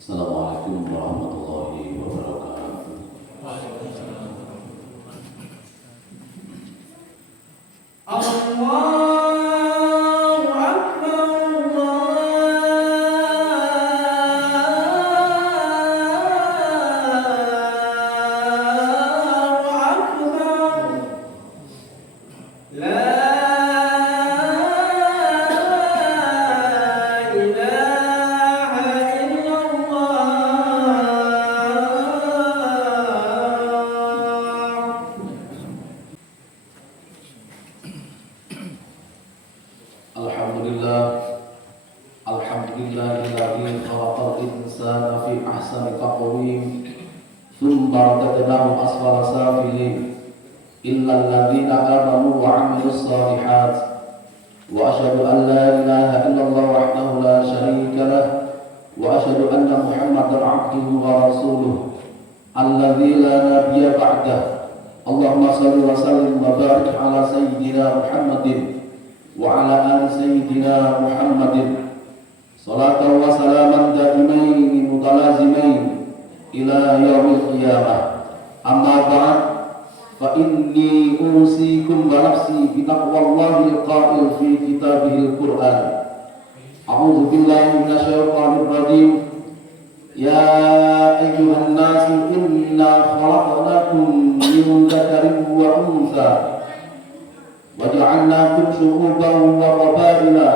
Assalamualaikum warahmatullahi wabarakatuh. Allahu Akbar, Allahu Akbar. La Alhamdulillahilladzi khalaqal insana fi ahsani taqwim thumma radadnahu asfala safilin illal ladzina amanu wa 'amilus shalihat wa asyhadu an la ilaha illallah wahdahu la syarika lah wa asyhadu anna Muhammadan 'abduhu wa rasuluh alladzi la nabiyya ba'dah. Allahumma shalli wa sallim wa barik ala sayyidina Muhammadin wa ala ali sayyidina Muhammadin salatan wa salaman daimain mutalazimain ila yaumil qiyamah. Amma ba'd, fa inni usikum wa nafsi bi taqwallahil qa'il fi kitabihil Qur'an. A'udzu billahi minasyaitonir rajim. Ya ayyuhan nasu inna khalaqnakum min dzakarin wa untha wa ja'alnakum syu'uban wa qabaila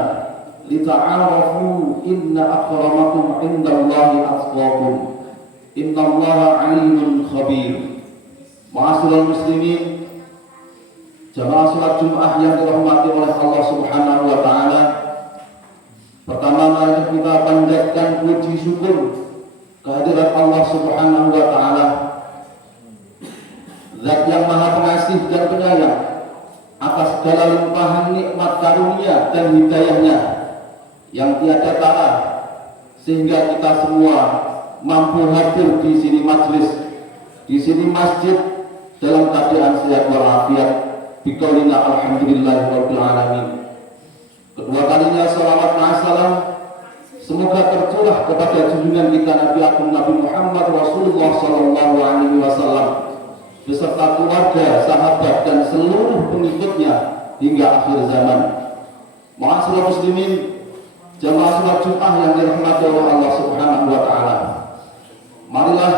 lita'arafu inna akramakum indallahi atqakum innallaha alimun khabir. Ma'asyiral muslimin, jamaah salat Jumat yang dirahmati oleh Allah Subhanahu wa taala. Pertama mari kita panjatkan puji syukur kehadirat Allah Subhanahu wa taala, Zat yang Maha Pengasih dan Penyayang, atas segala limpahan nikmat karunia dan hidayahnya yang tiada tara, sehingga kita semua mampu hadir di sini majlis, di sini masjid dalam keadaan sehat walafiat. Biqaulina alhamdulillahirabbil alamin. Kedua kalinya salawat dan salam semoga tercurah kepada junjungan kita Nabi Agung Nabi Muhammad Rasulullah sallallahu alaihi wasallam beserta keluarga, sahabat dan seluruh pengikutnya hingga akhir zaman. Ma'asyiral muslimin, jamaah salat Jumat yang dirahmati oleh Allah Subhanahu wa taala. Marilah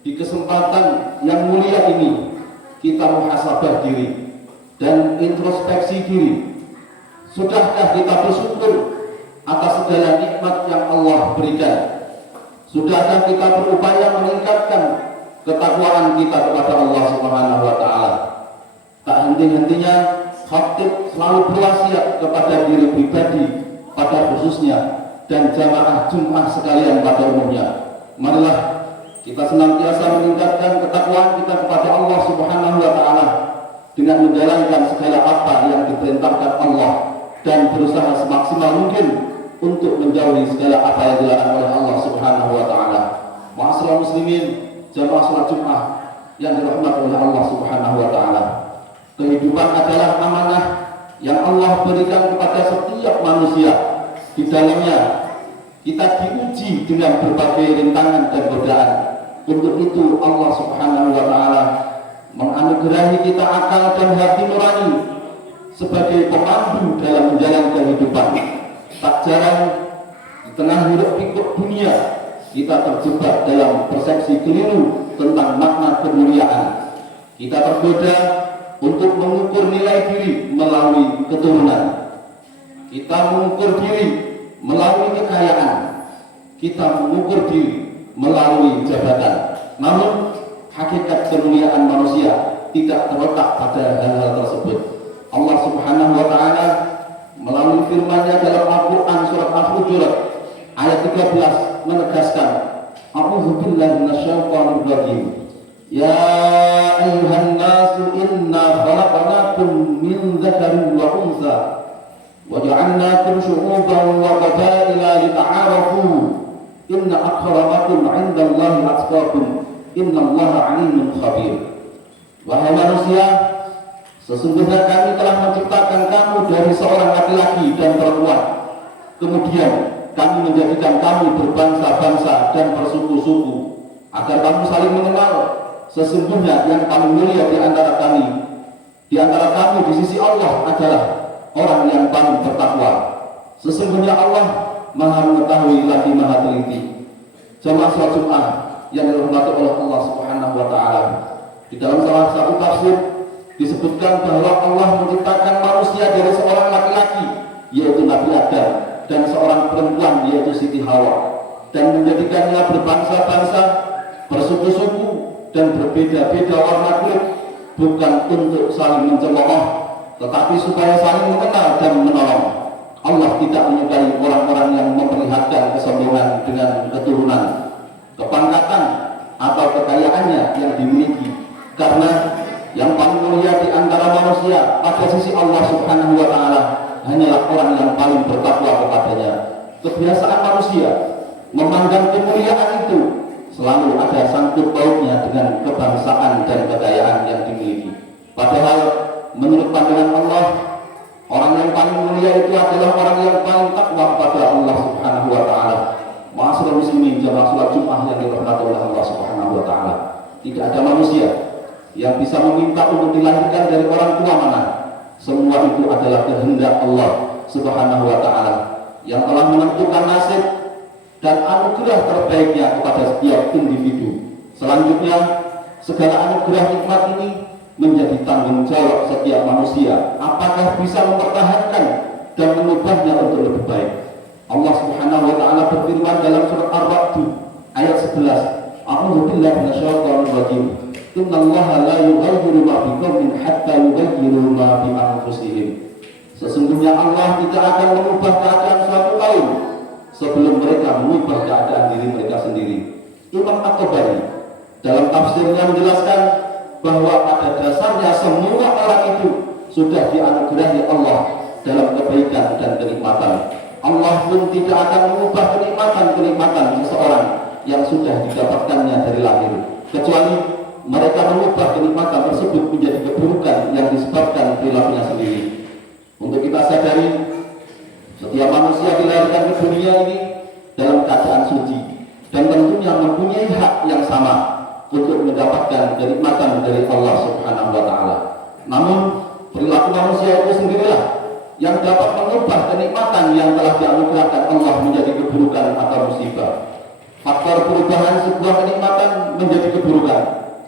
di kesempatan yang mulia ini kita muhasabah diri dan introspeksi diri. Sudahkah kita bersyukur atas segala nikmat yang Allah berikan? Sudahkah kita berupaya meningkatkan ketakwaan kita kepada Allah Subhanahu wa taala? Tak henti-hentinya khatib selalu berwasiat kepada diri pribadi pada khususnya dan jamaah Jumat sekalian pada umumnya. Marilah kita senantiasa meningkatkan ketakwaan kita kepada Allah Subhanahu wa taala dengan menjalankan segala apa yang diperintahkan Allah dan berusaha semaksimal mungkin untuk menjauhi segala apa yang dilarang oleh Allah Subhanahu wa taala. Ma'asyiral muslimin, jamaah salat Jumat yang dirahmati oleh Allah Subhanahu wa taala. Kehidupan adalah amanah yang Allah berikan kepada setiap manusia. Di dalamnya kita diuji dengan berbagai rintangan dan godaan. Untuk itu Allah Subhanahu wa taala menganugerahi kita akal dan hati nurani sebagai pemandu dalam menjalani kehidupan. Tak jarang di tengah hiruk pikuk dunia kita terjebak dalam persepsi keliru tentang makna kemuliaan. Kita tergoda untuk mengukur nilai diri melalui keturunan. Kita mengukur diri melalui kekayaan. Kita mengukur diri melalui jabatan. Namun hakikat kemuliaan manusia tidak terletak pada hal-hal tersebut. Allah Subhanahu wa taala melalui firman-Nya dalam Al-Qur'an surat Al-Hujurat ayat 13 menegaskan, A'udzu billahi minasyaitonir rajim. Ya ayyuhan nasu inna khalaqnakum min dzakarin wa untha wa ja'alnakum syu'uban wa qabaila lita'arafu inna akramakum 'indallahi atqakum innallaha 'alimun khabir. Wahai manusia, sesungguhnya kami telah menciptakan kamu dari seorang laki-laki dan perempuan. Kemudian kami menjadikan kamu berbangsa-bangsa dan bersuku-suku, agar kamu saling mengenal. Sesungguhnya yang paling mulia di antara kamu di sisi Allah adalah orang yang paling bertakwa. Sesungguhnya Allah Maha mengetahui lagi Maha teliti. Jemaah salat Jumat yang dirahmati oleh Allah Subhanahu wa taala. Di dalam salah satu tafsir disebutkan bahwa Allah menciptakan manusia dari seorang laki-laki yaitu Nabi Adam dan seorang perempuan yaitu Siti Hawa, dan menjadikannya berbangsa-bangsa, bersuku-suku dan berbeda-beda warna kulit, bukan untuk saling mencemooh, tetapi supaya saling mengenal dan menolong. Allah tidak menyukai orang-orang yang memperlihatkan kesombongan dengan keturunan, kepangkatan atau kekayaannya yang dimiliki, karena yang paling mulia di antara manusia pada sisi Allah Subhanahu wa taala hanyalah orang yang paling bertakwa kepadanya. Kebiasaan manusia memandang kemuliaan itu selalu ada sangkut pautnya dengan kebangsaan dan kekayaan yang dimiliki. Padahal menurut pandangan Allah, orang yang paling mulia itu adalah orang yang paling takwa kepada Allah Subhanahu wa taala. Ma'asyiral muslimin, jamaah salat Jumat yang dirahmati oleh Allah Subhanahu wa taala. Tidak ada manusia yang bisa meminta untuk dilahirkan dari orang tua mana. Semua itu adalah kehendak Allah Subhanahu wa taala yang telah menentukan nasib dan anugerah terbaiknya kepada setiap individu. Selanjutnya, segala anugerah nikmat ini menjadi tanggung jawab setiap manusia. Apakah bisa mempertahankan dan mengubahnya untuk lebih baik? Allah Subhanahu wa taala berfirman dalam surat Ar-Ra'd ayat 11, A'udzu billahi minasyaitonir rajim. Innallaha la yughayyiru ma biqaumin hatta yughayyiru ma bi anfusihim. Sesungguhnya Allah tidak akan mengubah keadaan suatu kaum sebelum mereka mengubah keadaan diri mereka sendiri. Imam At-Tabari dalam tafsirnya menjelaskan bahwa pada dasarnya semua orang itu sudah dianugerahi Allah dalam kebaikan dan kenikmatan. Allah pun tidak akan mengubah kenikmatan seseorang yang sudah didapatkannya dari lahir, kecuali mereka mengubah kenikmatan tersebut menjadi keburukan yang disebabkan perilakunya sendiri. Untuk kita sadari, setiap manusia dilahirkan ke dunia ini dalam keadaan suci dan tentunya mempunyai hak yang sama untuk mendapatkan kenikmatan dari Allah Subhanahu wa taala. Namun perilaku manusia itu sendirilah yang dapat mengubah kenikmatan yang telah dianugerahkan Allah menjadi keburukan atau musibah. Faktor perubahan sebuah kenikmatan menjadi keburukan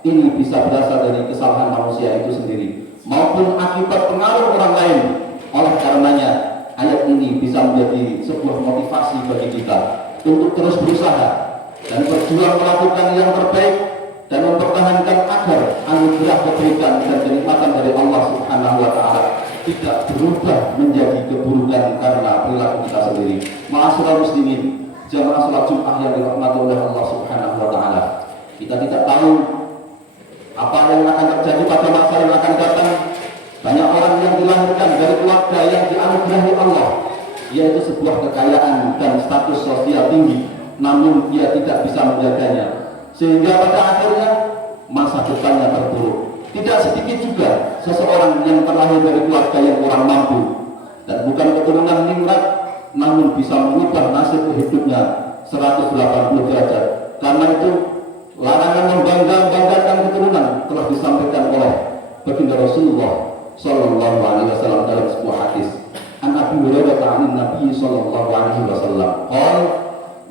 ini bisa berasal dari kesalahan manusia itu sendiri maupun akibat pengaruh orang lain. Oleh karenanya, ayat ini bisa menjadi sebuah motivasi bagi kita untuk terus berusaha dan berjuang melakukan yang terbaik dan mempertahankan agar anugerah kebaikan dan kenikmatan dari Allah Subhanahu wa taala tidak berubah menjadi keburukan karena perilaku kita sendiri. Ma'asyiral muslimin, jamaah salat Jumat yang dirahmati oleh Allah Subhanahu wa taala. Kita tidak tahu apa yang akan terjadi pada masa yang akan datang. Banyak orang yang dilahirkan dari keluarga yang dianugerahi Allah, yaitu sebuah kekayaan dan status sosial tinggi, namun dia tidak bisa menjaganya, sehingga pada akhirnya masa depannya terpuruk. Tidak sedikit juga seseorang yang terlahir dari keluarga yang kurang mampu dan bukan keturunan Nimrod, namun bisa mengubah nasib hidupnya 180 derajat. Karena itu larangan membanggakan keturunan telah disampaikan oleh baginda Rasulullah Sallallahu Alaihi Wasallam dalam sebuah hadis. An Abi Hurairah an Nabi Sallallahu Alaihi Wasallam qala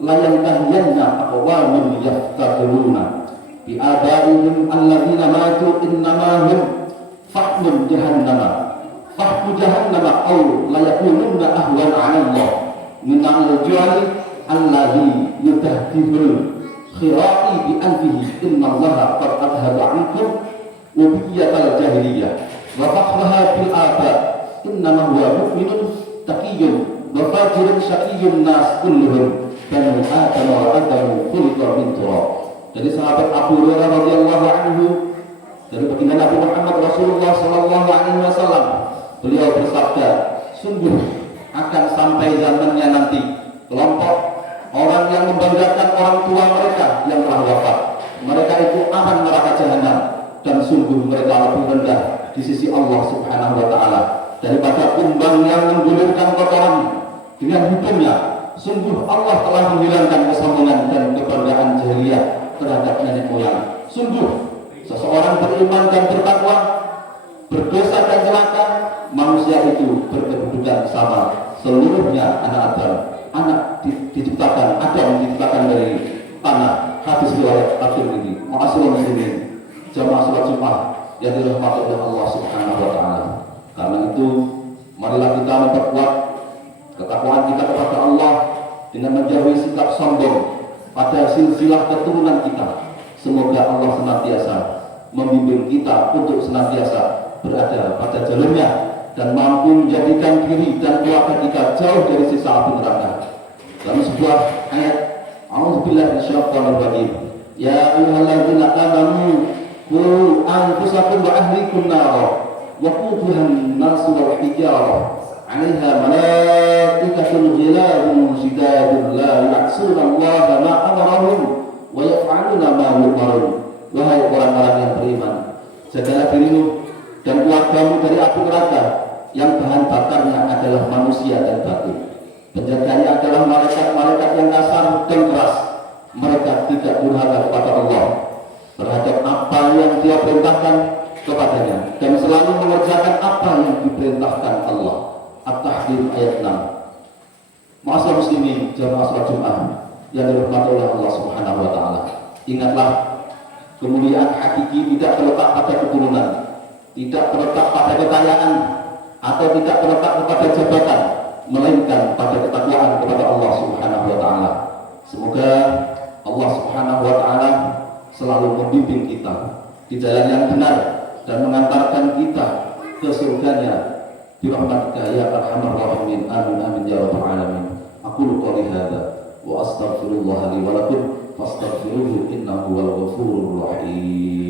la yantahiyanna aqwamun yaftakhiruna bi abaihim alladhina matu innama hum fahmun jahannama aw la yakununa ahwan 'ala Allah min al-jali alladhi yutahdihul khira'i bi anfihi inna Allah qad adhaba 'ankum ubiyatal jahiliyah wa fakhraha bil aba innama huwa mu'minun taqiyyun wa fajirun syaqiyyun nas kulluhum kanu adam wa adamu khuliqa min turab. Dari sahabat Abu Hurairah radhiyallahu anhu, dari baginda Nabi Muhammad Rasulullah sallallahu alaihi wasallam, beliau bersabda, sungguh akan sampai zamannya nanti kelompok orang yang membanggakan orang tua mereka yang telah wafat. Mereka itu akan neraka jahanam, dan sungguh mereka lebih rendah di sisi Allah Subhanahu wa taala daripada kumbang yang menggulirkan kotoran dengan hidungnya sungguh Allah telah menghilangkan kesombongan dan kebanggaan jahiliyah terhadap nenek moyang. Sungguh seseorang beriman dan bertakwa, berdosa dan celaka, manusia itu berkedudukan sama seluruhnya anak Adam. Anak diciptakan, Adam diciptakan dari tanah. Hadis riwayat At-Tirmidzi. Ma'asyiral muslimin, jamaah salat Jumat yang dirahmati oleh Allah Subhanahu wa taala. Karena itu, marilah kita memperkuat ketakwaan kita kepada Allah dengan menjauhi sikap sombong pada silsilah keturunan kita. Semoga Allah senantiasa membimbing kita untuk senantiasa berada pada jalurnya dan mampu menjadikan diri dan keluarga kita jauh dari sisa api neraka. Dalam sebuah ayat, A'udzubillahi minasyaitonir rajim. Ya ayyuhalladzina amanu qu anfusakum wa ahlikum nar wa quduha an-nas wal hijarah 'alaiha malaikatun ghilazun shidadun la ya'suna Allaha ma amarahum wa yaf'aluna ma yu'marun. Wahai orang-orang yang beriman, jagalah dirimu dan keluargamu dari api neraka yang bahan bakarnya adalah manusia dan batu. Penjaganya adalah malaikat-malaikat yang kasar dan keras. Mereka tidak durhaka kepada Allah terhadap apa yang Dia perintahkan kepadanya dan selalu mengerjakan apa yang diperintahkan Allah. At-Tahrim ayat 6. Ma'asyiral muslimin, jamaah salat Jumat yang dirahmati oleh Allah Subhanahu wa taala. Ingatlah, kemuliaan hakiki tidak terletak pada keturunan, tidak terletak pada kekayaan, atau tidak terletak pada jabatan, melainkan pada ketakwaan kepada Allah Subhanahu wa taala. Semoga Allah Subhanahu wa taala selalu membimbing kita di jalan yang benar dan mengantarkan kita ke surganya bi rahmatika ya arhamar rahimin. Amin amin ya rabbal alamin. Aqulu qouli hadza wa astaghfirullah li wa lakum fastaghfiruhu innahu huwal ghafurur rahim.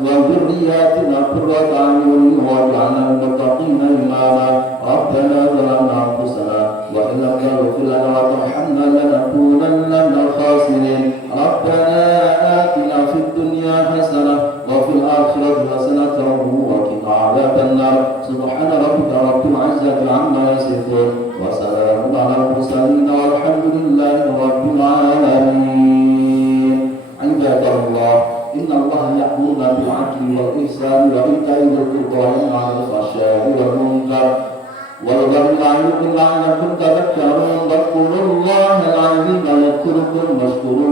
وذرياتنا قرة أعين واجعلنا للمتقين إماما ربنا ظلمنا أنفسنا وترحمنا لنكونن من الخاسرين ربنا آتنا في الدنيا حسنة وفي الآخرة حسنة وقنا عذاب النار سبحان ربك رب العزة عما يصفون وسلام على المرسلين والحمد لله رب العالمين عباد الله إن الله يأمر بالعدل والإحسان وإيتاء ذي القربى وينهى عن الفحشاء والمنكر والبغي يعظكم لعلكم تذكرون واذكروا الله العظيم يذكركم واشكروه